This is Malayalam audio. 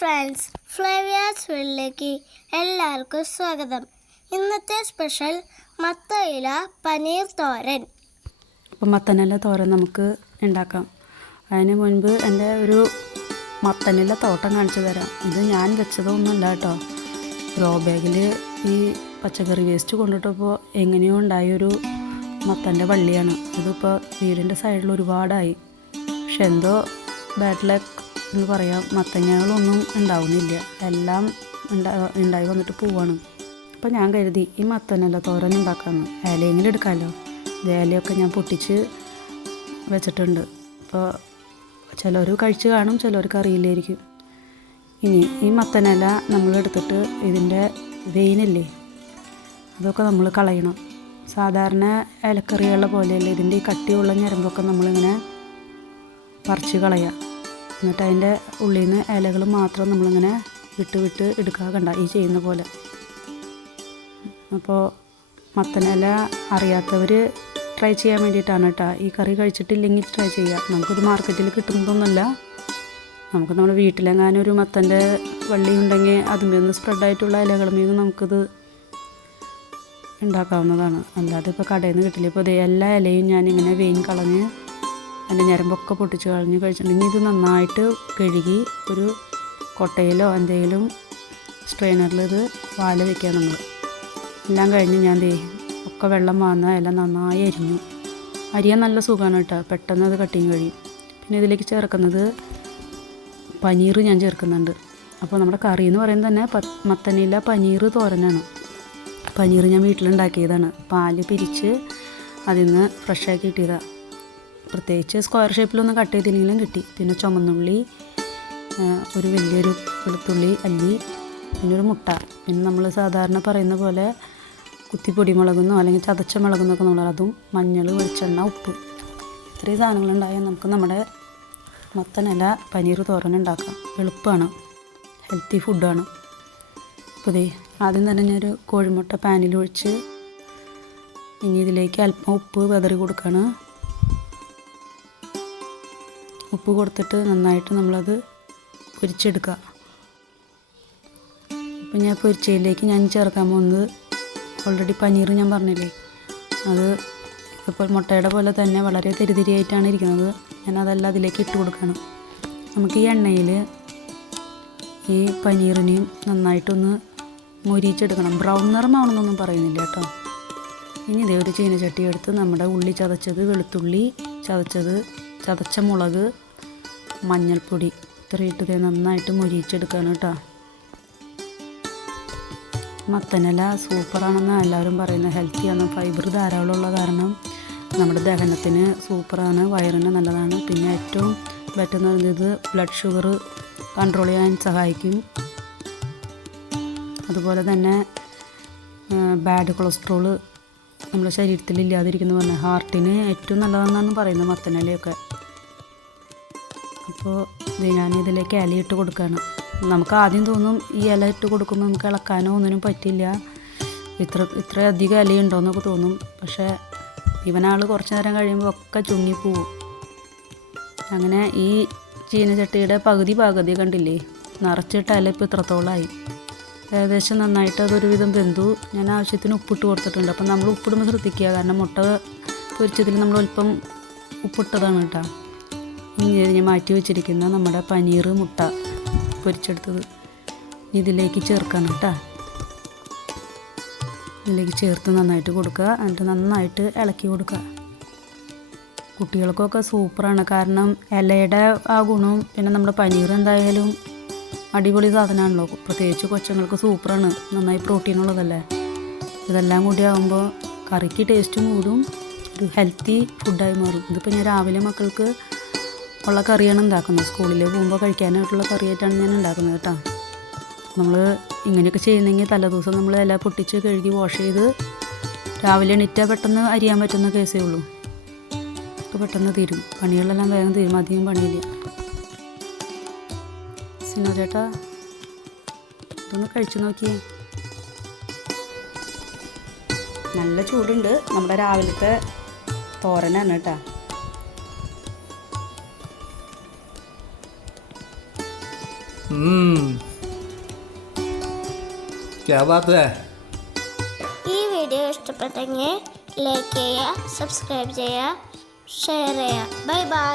ഫ്രണ്ട്സ്, ഫ്ലേവിയാസ് വീട്ടിലേക്ക് എല്ലാവർക്കും സ്വാഗതം. ഇന്നത്തെ സ്പെഷ്യൽ മത്തയില പനീർ തോരൻ. അപ്പം മത്തനില തോരൻ നമുക്ക് ഉണ്ടാക്കാം. അതിന് മുൻപ് എൻ്റെ ഒരു മത്തനില തോട്ടം കാണിച്ചു തരാം. ഇത് ഞാൻ വെച്ചതൊന്നുമല്ല കേട്ടോ. ഗ്രോ ബാഗിൽ ഈ പച്ചക്കറി വേസ്റ്റ് കൊണ്ടിട്ടപ്പോൾ എങ്ങനെയോ ഉണ്ടായൊരു മത്തൻ്റെ വള്ളിയാണ്. ഇതിപ്പോൾ വീടിൻ്റെ സൈഡിൽ ഒരുപാടായി. പക്ഷെ എന്തോ ബാഡ് ലക്ക് എന്ന് പറയാം, മത്തങ്ങകളൊന്നും ഉണ്ടാവുന്നില്ല. എല്ലാം ഉണ്ടായി വന്നിട്ട് പോവാണ്. അപ്പോൾ ഞാൻ കരുതി ഈ മത്തനില തോരൻ ഉണ്ടാക്കാമെന്ന്. ഇലയെങ്കിലും എടുക്കാമല്ലോ. ഇലയൊക്കെ ഞാൻ പൊട്ടിച്ച് വെച്ചിട്ടുണ്ട്. അപ്പോൾ ചിലർ കഴിച്ച് കാണും, ചിലർക്ക് അറിയില്ലായിരിക്കും. ഇനി ഈ മത്തനില നമ്മളെടുത്തിട്ട് ഇതിൻ്റെ വെയിനില്ലേ, അതൊക്കെ നമ്മൾ കളയണം. സാധാരണ ഇലക്കറികളുടെ പോലെയല്ല, ഇതിൻ്റെ ഈ കട്ടിയുള്ള ഞരമ്പൊക്കെ നമ്മളിങ്ങനെ പറിച്ച് കളയുക. എന്നിട്ട് അതിൻ്റെ ഉള്ളിൽ നിന്ന് ഇലകൾ മാത്രം നമ്മളിങ്ങനെ വിട്ട് എടുക്കാകണ്ട, ഈ ചെയ്യുന്ന പോലെ. അപ്പോൾ മത്തനില അറിയാത്തവർ ട്രൈ ചെയ്യാൻ വേണ്ടിയിട്ടാണ് കേട്ടോ. ഈ കറി കഴിച്ചിട്ടില്ലെങ്കിൽ ട്രൈ ചെയ്യുക. നമുക്കിത് മാർക്കറ്റിൽ കിട്ടുന്നതൊന്നുമല്ല. നമുക്ക് നമ്മുടെ വീട്ടിലെങ്ങാനും ഒരു മത്തൻ്റെ വള്ളി ഉണ്ടെങ്കിൽ അതിൽ നിന്ന് സ്പ്രെഡായിട്ടുള്ള ഇലകളിൽ നിന്ന് നമുക്കിത് ഉണ്ടാക്കാവുന്നതാണ്. അല്ലാതെ ഇപ്പോൾ കടയിൽ നിന്ന് കിട്ടില്ല. ഇപ്പോൾ എല്ലാ ഇലയും ഞാനിങ്ങനെ വെയിൻ കളഞ്ഞ് അതിൻ്റെ ഞരമ്പൊക്കെ പൊട്ടിച്ച് കളഞ്ഞ് കഴിച്ചിട്ടുണ്ടെങ്കിൽ ഇത് നന്നായിട്ട് കഴുകി ഒരു കൊട്ടയിലോ എന്തെങ്കിലും സ്ട്രെയിനറിൽ ഇത് വാല വയ്ക്കുക. നമ്മൾ എല്ലാം കഴിഞ്ഞ് ഞാൻ ഒക്കെ വെള്ളം വാങ്ങുന്ന എല്ലാം നന്നായി അരിഞ്ഞു. അരിയാൻ നല്ല സുഖമാണ് കേട്ടോ, പെട്ടെന്ന് അത് കട്ടിങ് കഴിയും. പിന്നെ ഇതിലേക്ക് ചേർക്കുന്നത് പനീർ ഞാൻ ചേർക്കുന്നുണ്ട്. അപ്പോൾ നമ്മുടെ കറി എന്ന് പറയുന്നത് തന്നെ മത്തനില പനീർ തോരനാണ്. പനീർ ഞാൻ വീട്ടിലുണ്ടാക്കിയതാണ്. പാല് പിരിച്ച് അതിൽ നിന്ന് ഫ്രഷാക്കി കിട്ടിയതാണ്. പ്രത്യേകിച്ച് സ്ക്വയർ ഷേപ്പിലൊന്നും കട്ട് ചെയ്തില്ലെങ്കിലും കിട്ടി. പിന്നെ ചുമന്നുള്ളി, ഒരു വലിയൊരു വെളുത്തുള്ളി അല്ലി, പിന്നെ ഒരു മുട്ട, പിന്നെ നമ്മൾ സാധാരണ പറയുന്ന പോലെ കുത്തിപ്പൊടി മുളകുന്നോ അല്ലെങ്കിൽ ചതച്ച മുളകുന്നൊക്കെ നമ്മൾ അതും, മഞ്ഞൾ, വെളിച്ചെണ്ണ, ഉപ്പ്, ഇത്രയും സാധനങ്ങളുണ്ടായാൽ നമുക്ക് നമ്മുടെ മത്തനില പനീർ തോരൻ ഉണ്ടാക്കാം. എളുപ്പമാണ്, ഹെൽത്തി ഫുഡാണ്. അപ്പോൾ ആദ്യം തന്നെ ഞാനൊരു കോഴിമുട്ട പാനിൽ ഒഴിച്ച് ഇനി ഇതിലേക്ക് അല്പം ഉപ്പ് വിതറി കൊടുക്കുകയാണ്. ഉപ്പ് കൊടുത്തിട്ട് നന്നായിട്ട് നമ്മളത് പൊരിച്ചെടുക്കുക. അപ്പോൾ ഞാൻ പൊരിച്ചതിലേക്ക് ഞാൻ ചേർക്കാൻ പോകുന്നത് ഓൾറെഡി പനീർ ഞാൻ പറഞ്ഞില്ലേ, അത് ഇപ്പോൾ മുട്ടയുടെ പോലെ തന്നെ വളരെ തിരിതിരിയായിട്ടാണ് ഇരിക്കുന്നത്. ഞാനതെല്ലാം അതിലേക്ക് ഇട്ട് കൊടുക്കണം. നമുക്ക് ഈ എണ്ണയിൽ ഈ പനീറിനെയും നന്നായിട്ടൊന്ന് മൊരിച്ചെടുക്കണം. ബ്രൗൺ നിറമാവണമെന്നൊന്നും പറയുന്നില്ല കേട്ടോ. ഇനി ഇതേ ഒരു ചീനച്ചട്ടി എടുത്ത് നമ്മുടെ ഉള്ളി ചതച്ചത്, വെളുത്തുള്ളി ചതച്ചത്, ചതച്ച മുളക്, മഞ്ഞൾപ്പൊടി ഇത്രയിട്ട് നന്നായിട്ട് മൊരിച്ചെടുക്കുകയാണ് കേട്ടോ. മത്തനില സൂപ്പറാണെന്ന് എല്ലാവരും പറയുന്നത്. ഹെൽത്തിയാണ്, ഫൈബർ ധാരാളമുള്ള കാരണം നമ്മുടെ ദഹനത്തിന് സൂപ്പറാണ്, വയറിന് നല്ലതാണ്. പിന്നെ ഏറ്റവും ബെറ്റർ എന്ന് പറയുന്നത് ബ്ലഡ് ഷുഗർ കൺട്രോൾ ചെയ്യാൻ സഹായിക്കും. അതുപോലെ തന്നെ ബാഡ് കൊളസ്ട്രോള് നമ്മുടെ ശരീരത്തിൽ ഇല്ലാതിരിക്കുന്നു പറഞ്ഞാൽ ഹാർട്ടിന് ഏറ്റവും നല്ലതെന്നാണ് പറയുന്നത് മത്തനിലയൊക്കെ. അപ്പോൾ ഞാനിതിലേക്ക് ഇല ഇട്ട് കൊടുക്കുകയാണ്. നമുക്ക് ആദ്യം തോന്നും ഈ ഇല ഇട്ട് കൊടുക്കുമ്പോൾ നമുക്ക് ഇളക്കാനോ ഒന്നിനും പറ്റില്ല, ഇത്ര അധികം ഇലയുണ്ടോയെന്നൊക്കെ തോന്നും. പക്ഷേ ഇവനാൾ കുറച്ച് നേരം കഴിയുമ്പോൾ ഒക്കെ ചുങ്ങിപ്പോവും. അങ്ങനെ ഈ ചീനച്ചട്ടിയുടെ പകുതി കണ്ടില്ലേ, നിറച്ചിട്ട് ഇല ഇപ്പോൾ ഇത്രത്തോളമായി. ഏകദേശം നന്നായിട്ട് അതൊരുവിധം വെന്തു. ഞാൻ ആവശ്യത്തിന് ഉപ്പിട്ട് കൊടുത്തിട്ടുണ്ട്. അപ്പം നമ്മൾ ഉപ്പിടുമ്പോൾ ശ്രദ്ധിക്കുക, കാരണം മുട്ട പൊരിച്ചതിൽ നമ്മൾ അല്പം ഉപ്പിട്ടതാണ് കേട്ടോ. ഇനി ഞാൻ മാറ്റി വെച്ചിരിക്കുന്ന നമ്മുടെ പനീർ മുട്ട പൊരിച്ചെടുത്തത് ഇതിലേക്ക് ചേർക്കണം കേട്ടോ. ഇതിലേക്ക് ചേർത്ത് നന്നായിട്ട് കൊടുക്കുക. എന്നിട്ട് നന്നായിട്ട് ഇളക്കി കൊടുക്കുക. കുട്ടികൾക്കൊക്കെ സൂപ്പറാണ്, കാരണം ഇലയുടെ ആ ഗുണവും പിന്നെ നമ്മുടെ പനീർ എന്തായാലും അടിപൊളി സാധനമാണല്ലോ. പ്രത്യേകിച്ച് കൊച്ചുങ്ങൾക്ക് സൂപ്പറാണ്, നന്നായി പ്രോട്ടീനുള്ളതല്ലേ. ഇതെല്ലാം കൂടി ആകുമ്പോൾ കറിക്ക് ടേസ്റ്റും കൂടും, ഒരു ഹെൽത്തി ഫുഡായി മാറും. ഇതിപ്പോൾ ഞാൻ രാവിലെ മക്കൾക്ക് ഉള്ള കറിയാണ് ഉണ്ടാക്കുന്നത്. സ്കൂളിൽ പോകുമ്പോൾ കഴിക്കാനായിട്ടുള്ള കറിയായിട്ടാണ് ഞാൻ ഉണ്ടാക്കുന്നത് കേട്ടോ. നമ്മൾ ഇങ്ങനെയൊക്കെ ചെയ്യുന്നെങ്കിൽ തലേദിവസം നമ്മൾ ഇല പൊട്ടിച്ച് കഴുകി വാഷ് ചെയ്ത് രാവിലെ എണീറ്റാൽ പെട്ടെന്ന് അരിയാൻ പറ്റുന്ന കേസേ ഉള്ളൂ. ഒക്കെ പെട്ടെന്ന് തീരും, പണികളെല്ലാം വേഗം തീരും, അധികം പണിയില്ല. സിനോ ചേട്ടാ, ഇതൊന്ന് കഴിച്ചു നോക്കിയേ. നല്ല ചൂടുണ്ട്. നമ്മുടെ രാവിലത്തെ തോരനാണ് കേട്ടോ. क्या बात है. ഈ വീഡിയോ ഇഷ്ടപ്പെട്ടെങ്കിൽ ലൈക്ക് ചെയ്യുക, സബ്സ്ക്രൈബ് ചെയ്യുക, ഷെയർ ചെയ്യുക. Bye bye.